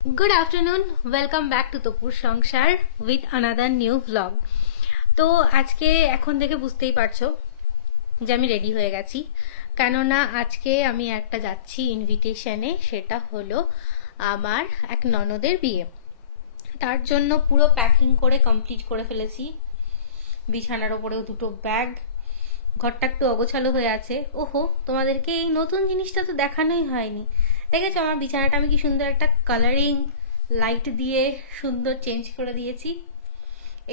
Good afternoon, welcome back to Topur Sangsar with another new vlog. তো আজকে এখন দেখে বুঝতেই পারছো যে আমি রেডি হয়ে গেছি, কেননা আজকে আমি একটা যাচ্ছি ইনভিটেশনে। সেটা হলো আমার এক ননদের বিয়ে। তার জন্য পুরো প্যাকিং করে কমপ্লিট করে ফেলেছি। বিছানার ওপরেও দুটো ব্যাগ, ঘরটা একটু অগোছালো হয়ে আছে। ওহো, তোমাদেরকে এই নতুন জিনিসটা তো দেখানোই হয়নি। দেখেছো আমার বিছানাটা আমি কি সুন্দর একটা কালারিং লাইট দিয়ে সুন্দর চেঞ্জ করে দিয়েছি।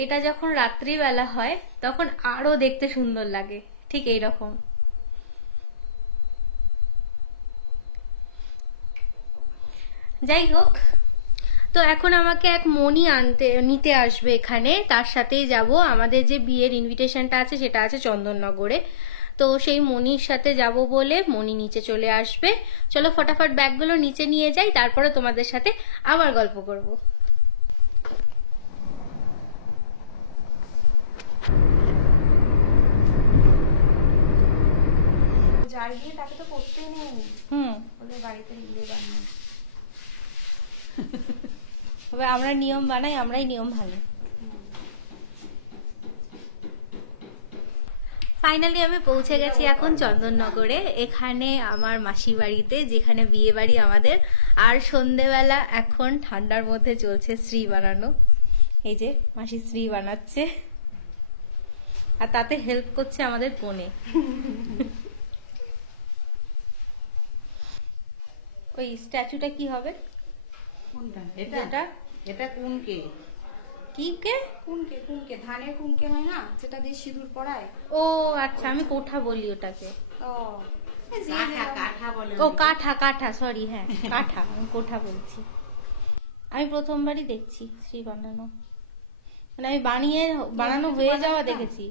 এটা যখন রাত্রিবেলা হয় তখন আরো দেখতে সুন্দর লাগে, ঠিক এইরকম। যাই হোক, তো এখন আমাকে এক মণি নিতে আসবে এখানে। তার সাথেই যাব। আমাদের যে বিয়ের ইনভিটেশনটা আছে সেটা আছে চন্দননগরে। তো সেই মণির সাথে যাব বলে মণি নিচে চলে আসবে। চলো ফটাফট ব্যাগগুলো নিচে নিয়ে যাই, তারপরে তোমাদের সাথে আবার গল্প করব। যার বিয়ে তাকে তো করতেই নেই। ওদের বাড়িতে বিয়ে বানায়। তবে আমরা নিয়ম বানাই, আমরাই নিয়ম ভাঙি। ফাইনালি আমি পৌঁছে গেছি এখন চন্দননগরে। এখানে আমার মাসির বাড়িতে, যেখানে বিয়ে বাড়ি আমাদের। আর সন্ধেবেলা এখন ঠান্ডার মধ্যে চলছে শ্রী বানানো। এই যে মাসি শ্রী বানাচ্ছে, আর তাতে হেল্প করছে আমাদের বোনে। ওই স্ট্যাচুটা কি হবে? কোনটা? এটা এটা কুনকে। কি কে? কুনকে ধানের কুনকে হয় না, যেটা দিয়ে সিঁদুর পরায়। ও আচ্ছা, আমি কোঠা বলি ওটাকে। ও কাঠা বলে। ও কাঠা, সরি। হ্যাঁ কাঠা, আমি কোঠা বলছি। আমি প্রথমবারই দেখছি শ্রী বানানো, মানে আমি বানানো হয়ে যাওয়া দেখেছি।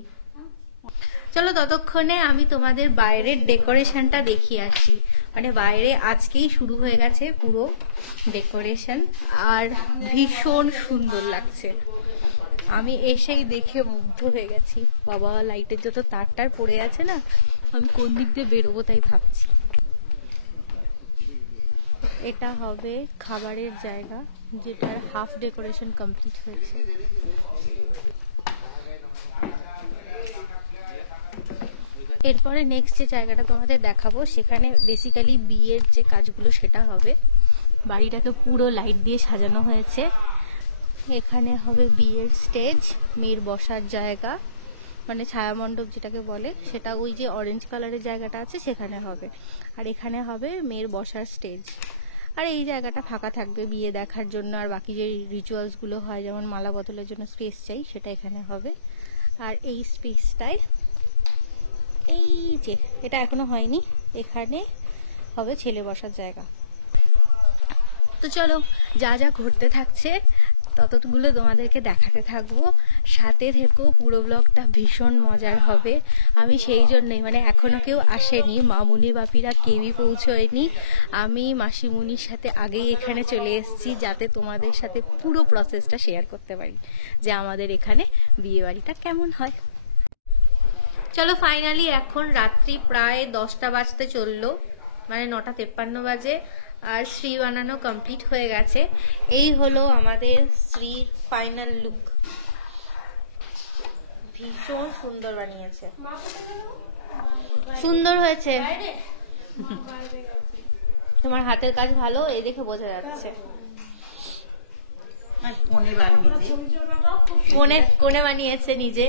চলো ততক্ষণে আমি তোমাদের বাইরের ডেকোরেশনটা দেখিয়ে আসি। মানে বাইরে আজকেই শুরু হয়ে গেছে পুরো ডেকোরেশন, আর ভীষণ সুন্দর লাগছে। আমি এসেই দেখে মুগ্ধ হয়ে গেছি। বাবা, লাইটের যত তারটার পড়ে আছে না, আমি কোন দিক দিয়ে বেরোবো তাই ভাবছি। এটা হবে খাবারের জায়গা, যেটার হাফ ডেকোরেশন কমপ্লিট হয়েছে। এরপরে নেক্সট যে জায়গাটা তোমাদের দেখাবো, সেখানে বেসিক্যালি বিয়ের যে কাজগুলো সেটা হবে। বাড়িটাকে পুরো লাইট দিয়ে সাজানো হয়েছে। এখানে হবে বিয়ের স্টেজ, মেয়ের বসার জায়গা, মানে ছায়ামণ্ডপ যেটাকে বলে, সেটা ওই যে অরেঞ্জ কালারের জায়গাটা আছে সেখানে হবে। আর এখানে হবে মেয়ের বসার স্টেজ। আর এই জায়গাটা ফাঁকা থাকবে বিয়ে দেখার জন্য, আর বাকি যে রিচুয়ালসগুলো হয়, যেমন মালা বদলের জন্য স্পেস চাই, সেটা এখানে হবে। আর এই স্পেসটায়, এই যে এটা এখনো হয়নি, এখানে হবে ছেলে বসার জায়গা। তো চলো, যা যা ঘটতে থাকছে ততগুলো তোমাদেরকে দেখাতে থাকবো। সাথে থেকো, পুরো ব্লগটা ভীষণ মজার হবে। আমি সেই জন্যই, মানে এখনো কেউ আসেনি, মামুনি বাপিরা কেউই পৌঁছয়নি। আমি মাসিমুনির সাথে আগেই এখানে চলে এসেছি, যাতে তোমাদের সাথে পুরো প্রসেসটা শেয়ার করতে পারি যে আমাদের এখানে বিয়ে বাড়িটা কেমন হয়। চলো ফাইনালি এখন রাত্রি প্রায় 10টা বাজতে চললো, মানে 9:53 বাজে, আর শ্রী বানানো কমপ্লিট হয়ে গেছে। এই হলো আমাদের শ্রীর ফাইনাল লুক। ভীষণ সুন্দর বানিয়েছে, সুন্দর হয়েছে। তোমার হাতের কাজ ভালো, এই দেখে বোঝা যাচ্ছে। কোণে বানিয়েছে নিজে।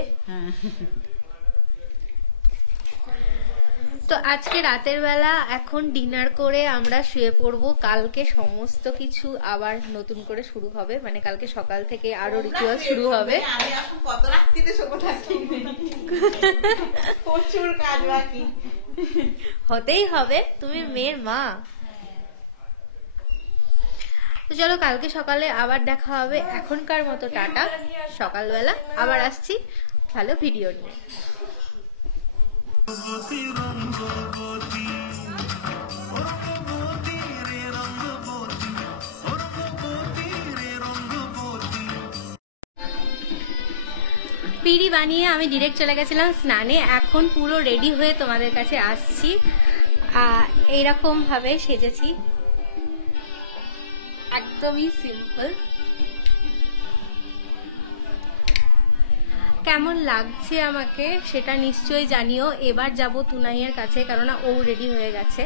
তো আজকে রাতের বেলা এখন ডিনার করে আমরা শুয়ে পড়বো। কালকে সমস্ত কিছু আবার নতুন করে শুরু হবে, মানে কালকে সকাল থেকে আরো রিচুয়াল শুরু হবে। প্রচুর কাজ বাকি, হতেই হবে, তুমি মেয়ের মা। তো চলো কালকে সকালে আবার দেখা হবে। এখনকার মতো টাটা, সকালবেলা আবার আসছি ভালো ভিডিও নিয়ে। পিড়ি বানিয়ে আমি ডিরেক্ট চলে গেছিলাম স্নানে। এখন পুরো রেডি হয়ে তোমাদের কাছে আসছি। এইরকম ভাবে সেজেছি। একদমই সিম্পল। কেমন লাগছে আমাকে সেটা নিশ্চয়ই জানিও। এবার যাব তুনাইয়ের কাছে, কেননা ও রেডি হয়ে গেছে।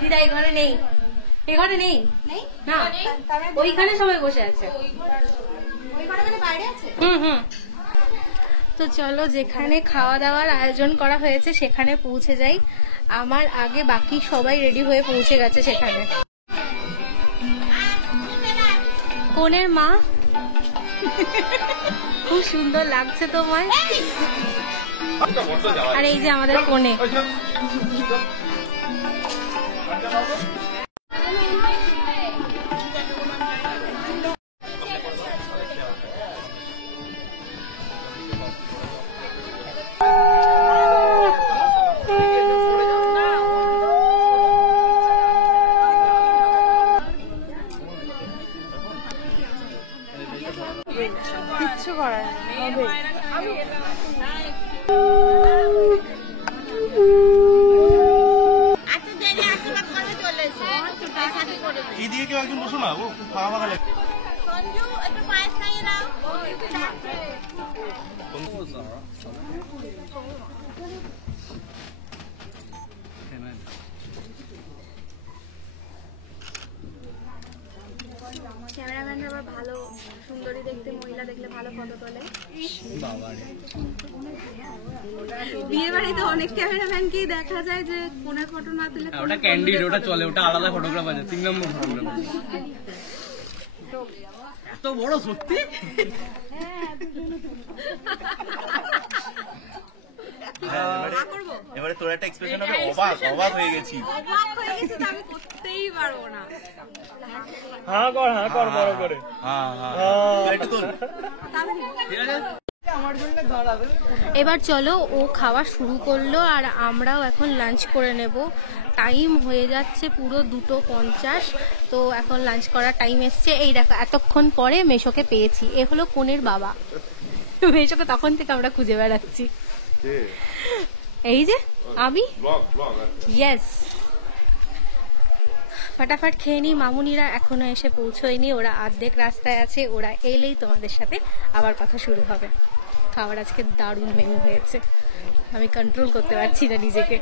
দিদা এই ঘরে নেই, এ ঘরে নেই না, ওইখানে সবাই বসে আছে। তো চলো, যেখানে খাওয়া দাওয়ার আয়োজন করা হয়েছে সেখানে পৌঁছে যাই। আমার আগে বাকি সবাই রেডি হয়ে পৌঁছে গেছে সেখানে। কনের মা, খুব সুন্দর লাগছে তোমায়। আর এই যে আমাদের কনে। কিচ্ছু করার হবে। এদিকে একজন বসো না, ও খাওয়া ভালো লাগে। ক্যামেরাম্যানরা আবার ভালো সুন্দরী দেখতে মহিলা দেখলে ভালো ফটো তোলে। বিয়ে বাড়িতে অনেক ক্যামেরাম্যানকেই দেখা যায় যে কোনের ফটো না তুলে ওটা ক্যান্ডিড, ওটা চলে, ওটা আলাদা ফটোগ্রাফ আছে, 3 নম্বর ফটোগ্রাফ। এত বড় সত্যি? এবারে তোর একটা এক্সপ্রেশন হবে অবাক হয়ে গেছি। তো আমি করতেই পারবো না। হ্যাঁ কর বড় করে। হ্যাঁ একটু তোল। ঠিক আছে, এবার চলো, ও খাওয়া শুরু করলো আর আমরাও এখন লাঞ্চ করে নেব। টাইম হয়ে যাচ্ছে পুরো 2:50। তো এখন লাঞ্চ করার টাইম এসছে। এই দেখো, এতক্ষণ পরে মেশোকে পেয়েছি। এ হলো কনের বাবা। মেশোকে তখন থেকে আমরা খুঁজে বেড়াচ্ছি। এই যে আমি, ইয়েস। ফটাফট খেয়ে নি। মামুনিরা এখনো এসে পৌঁছয়নি, ওরা অর্ধেক রাস্তায় আছে। ওরা এলেই তোমাদের সাথে আবার কথা শুরু হবে। খাবার আজকে দারুণ মেনু হয়েছে, আমি কন্ট্রোল করতে পারছি না নিজেকে।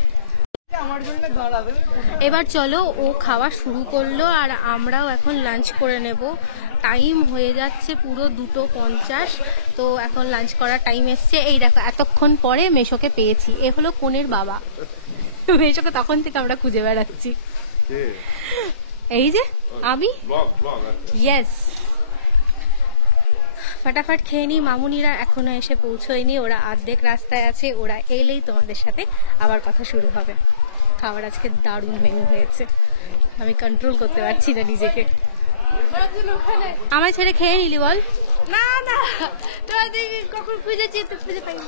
এবার চলো, ও খাওয়া শুরু করলো আর আমরাও এখন লাঞ্চ করে নেব। টাইম হয়ে যাচ্ছে পুরো 2:50। তো এখন লাঞ্চ করার টাইম এসছে। এই দেখো, এতক্ষণ পরে মেশোকে পেয়েছি। এ হলো কনের বাবা। মেশোকে তখন থেকে আমরা খুঁজে বেড়াচ্ছি। এই যে আমি, ইয়েস। ফটাফট খেয়ে নি। মামুনিরা এখনো এসে পৌঁছয়নি, ওরা অর্ধেক রাস্তায় আছে। ওরা এলেই তোমাদের সাথে আবার কথা শুরু হবে। খাবার আজকে দারুণ মেনু হয়েছে, আমি কন্ট্রোল করতে পারছি না নিজেকে। আমায় ছেড়ে খেয়ে নিলি বল? না না, কখন খুঁজেছি তো খুঁজে পাইনি।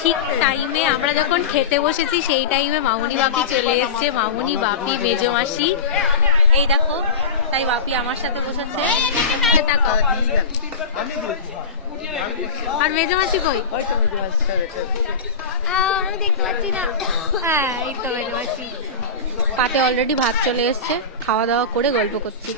ঠিক টাইমে আমরা যখন খেতে বসেছি সেই টাইমে মামুনি বাপি চলে এসছে। মামুনি, বাপি, মেজো মাসি। এই দেখো, তাই বাপি আমার সাথে বসেছে। আর মেজো মাসি কই? আমি দেখতে পাচ্ছি না। হ্যাঁ, এই তো মেজো মাসি। পাতে অলরেডি ভাত চলে এসছে, খাওয়া দাওয়া করে গল্প করছি।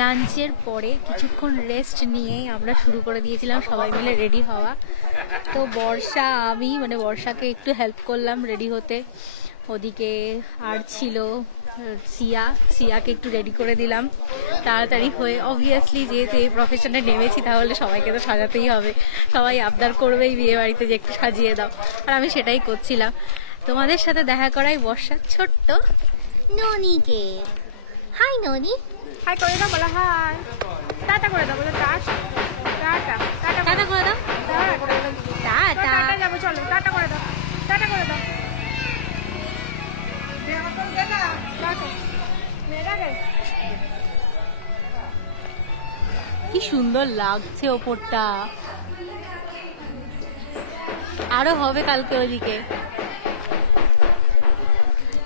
লাঞ্চের পরে কিছুক্ষণ রেস্ট নিয়েই আমরা শুরু করে দিয়েছিলাম সবাই মিলে রেডি হওয়া। তো বর্ষা, আমি মানে বর্ষাকে একটু হেল্প করলাম রেডি হতে। ওদিকে আর ছিল সিয়াকে একটু রেডি করে দিলাম তাড়াতাড়ি হয়ে। অবভিয়াসলি যেহেতু এই প্রফেশনে নেমেছি তাহলে সবাইকে তো সাজাতেই হবে। সবাই আবদার করবেই বিয়ে বাড়িতে যে একটু সাজিয়ে দাও, আর আমি সেটাই করছিলাম। তোমাদের সাথে দেখা করাই বর্ষার ছোট্ট ননিকে। হাই ননি, হাই করে দাও, বলো হাই। টাটা করে দাও, বলো টাটা। টাটা টাটা টাটা করে দাও। টাটা করে দাও। টাটা। টাটা যাবো, চলো টাটা করে দাও। টাটা করে দাও। কি সুন্দর লাগছে ওপরটা। আরো হবে কালকে ওইদিকে।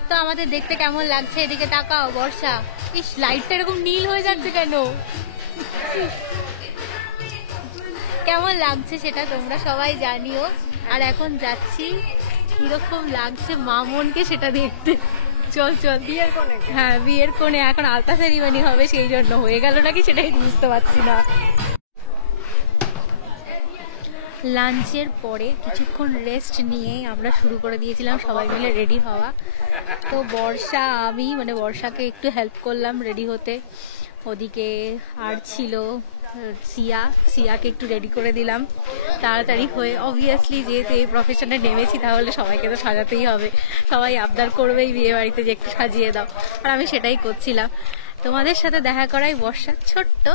তো আমাদের দেখতে কেমন লাগছে এদিকে তাকাও বর্ষা। ইস, লাইটটা এরকম নীল হয়ে যাচ্ছে কেন? কেমন লাগছে সেটা তোমরা সবাই জানিও। আর এখন যাচ্ছি, কিরকম লাগছে মামনকে সেটা দেখতে। চল চল। বিয়ের কোণে হ্যাঁ, বিয়ের কোণে এখন আলতা সেরিমনি হবে, সেই জন্য হয়ে গেল নাকি সেটাই বুঝতে পারছি না। লাঞ্চের পরে কিছুক্ষণ রেস্ট নিয়ে আমরা শুরু করে দিয়েছিলাম সবাই মিলে রেডি হওয়া। তো বর্ষা, আমি মানে বর্ষাকে একটু হেল্প করলাম রেডি হতে। ওদিকে আর ছিল সিয়াকে একটু রেডি করে দিলাম তাড়াতাড়ি হয়ে। অবভিয়াসলি যেহেতু এই প্রফেশনে নেমেছি তাহলে সবাইকে তো সাজাতেই হবে, সবাই আবদার করবেই বিয়ে বাড়িতে যে একটু সাজিয়ে দাও, আর আমি সেটাই করছিলাম। তোমাদের সাথে দেখা করাই বর্ষার ছোট্ট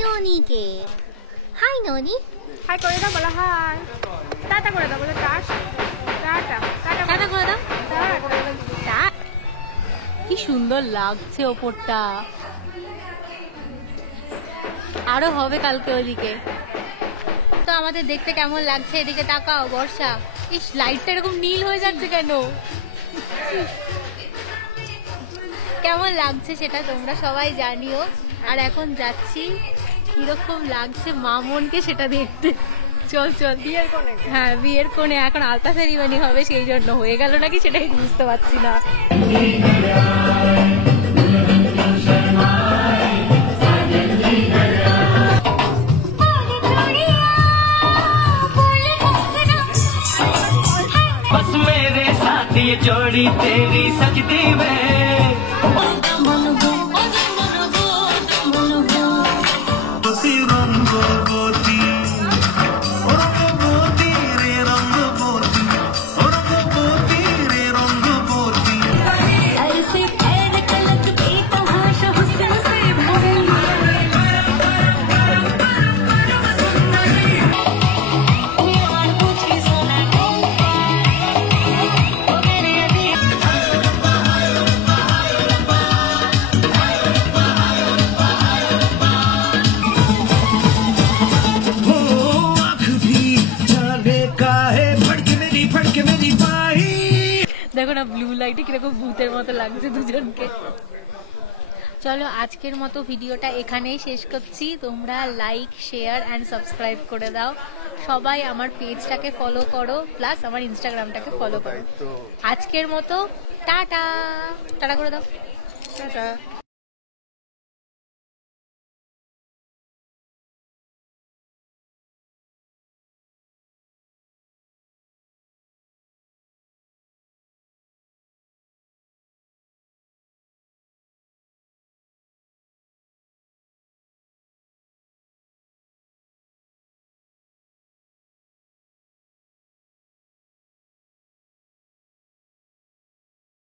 ননিকে। হাই ননি। হাই করে দাও, বলো হাই। টাটা করে দাও, বলো টাটা টাটা টাটা টাটা করে দাও। টাটা। কি সুন্দর লাগছে ওপরটা, আরো হবে কালকে ওদিকে। তো আমাদের দেখতে কেমন লাগছে এদিকে তাকাও বর্ষা। ইস, লাইটটা এরকম নীল হয়ে যাচ্ছে কেন? কেমন লাগছে সেটা তোমরা সবাই জানিও। আর এখন যাচ্ছি, কিরকম লাগছে মামনকে সেটা দেখতে। চল চল। বিয়ের কোণে হ্যাঁ, বিয়ের কোণে এখন আলতা সেরিমনি হবে, সেই জন্য হয়ে গেল নাকি সেটাই বুঝতে পারছি না। बस मेरे साथ ये जोड़ी तेरी सजदी में দেখো না ব্লু লাইটে কিরকম ভূতের মতো লাগছে দুজনকে। চলো আজকের মতো ভিডিওটা এখানেই শেষ করছি। তোমরা লাইক, শেয়ার অ্যান্ড সাবস্ক্রাইব করে দাও। সবাই আমার পেজটাকে ফলো করো, প্লাস আমার ইনস্টাগ্রামটাকে ফলো করো। আজকের মতো টাটা। টাটা করে দাও। টাটা।